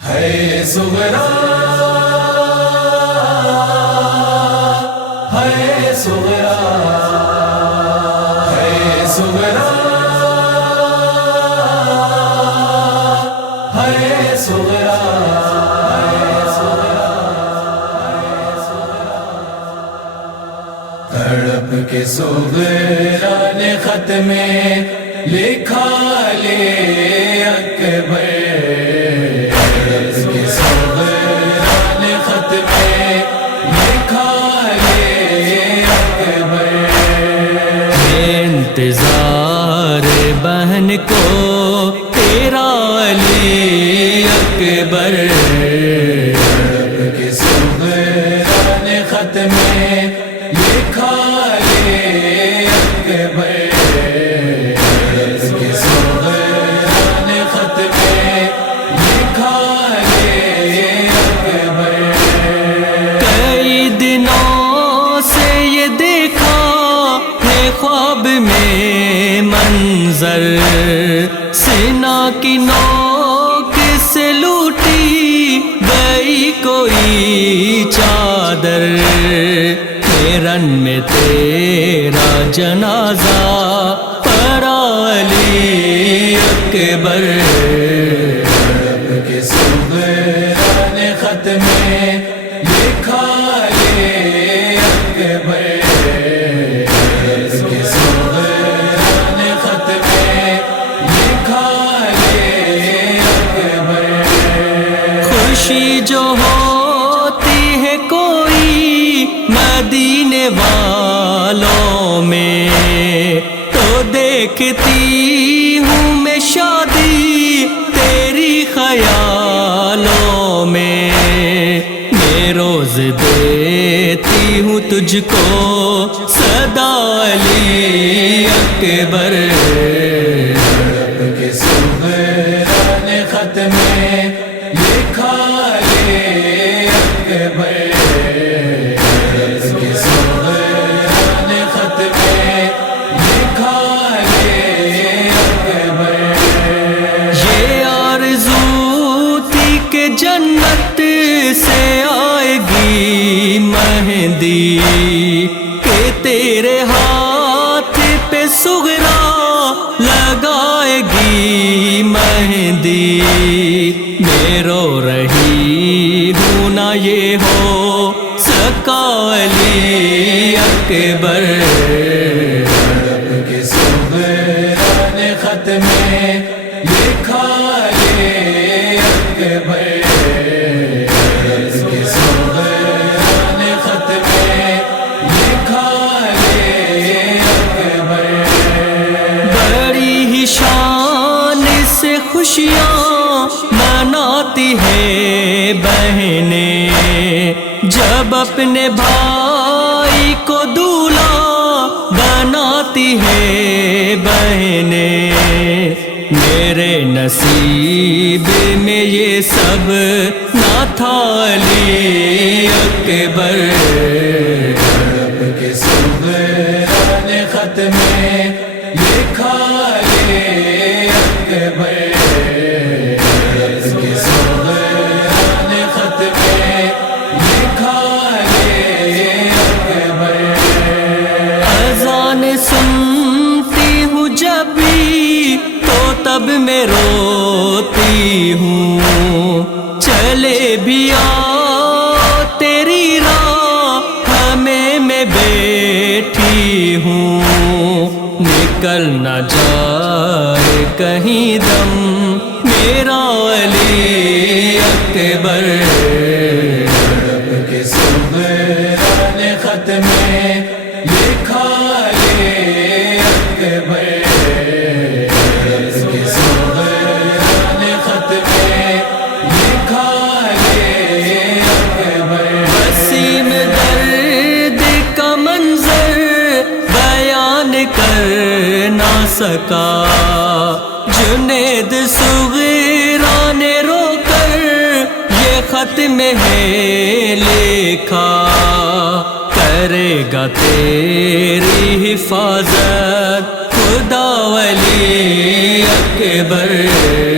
ہے صغرا ہے صغرا ہے صغرا ہے صغرا تڑپ کے صغرا نے خط میں لکھا لے اکبر انتظار بہن کو تیرا علی اکبر کے صغرا نے خط میں لکھا لے اکبر کے صغرا نے خط میں لکھا لے اکبر کئی دنوں سے یہ دیکھا ہے خواب میں منظر سینا کی نوک سے لوٹی گئی کوئی چادر ہرن میں تیرا جنازہ پڑا علی اکبر کے صغرا نے خط میں لکھا لے اکبر کے صغرا نے خط میں لکھا لے اکبر خوشی جو ہوتی ہے کوئی مدینے والوں میں تو دیکھتی ہوں میں شادی تیری خیالوں میں روز دیتی ہوں تجھ کو صدا علی اکبر کے صغرا نے خط میں لکھا لے اکبر کے صغرا نے خط میں لکھا لے اکبر یہ آرزو تھی کہ جنت سے آئے گی مہندی کہ تیرے ہاتھ پہ صغرا لگائے گی مہندی میں رو رہی ہوں نہ یہ ہو سکا علی اکبر کے صغرا نے خط میں لکھا لے اکبر کے صغرا نے خط میں لکھا لے اکبر بڑی ہی شان سے خوشیاں مناتی ہے بہنیں جب اپنے بھائی کو دولہا بناتی ہے بہنیں میرے نصیب میں یہ سب نہ تھا علی اکبر کے صغرا نے خط میں لکھا لے اکبر کے صغرا نے خط میں لکھا لے اکبر اذان سنتی ہوں جب بھی تو تب میں روتی ہوں چلے بھی آ تیری راہ ہمیں میں بیٹھی ہوں نکل نہ جائے کہیں دم میرا علی اکبر کے صغرا نے خط میں لکھا لے اکبر کے صغرا نے خط میں لکھا لے اکبر وسیم درد کا منظر بیان کر نہ سکا جنید صغرا نے رو کر یہ خط میں ہے لکھا کرے گا تیری حفاظت خدا ولی اکبر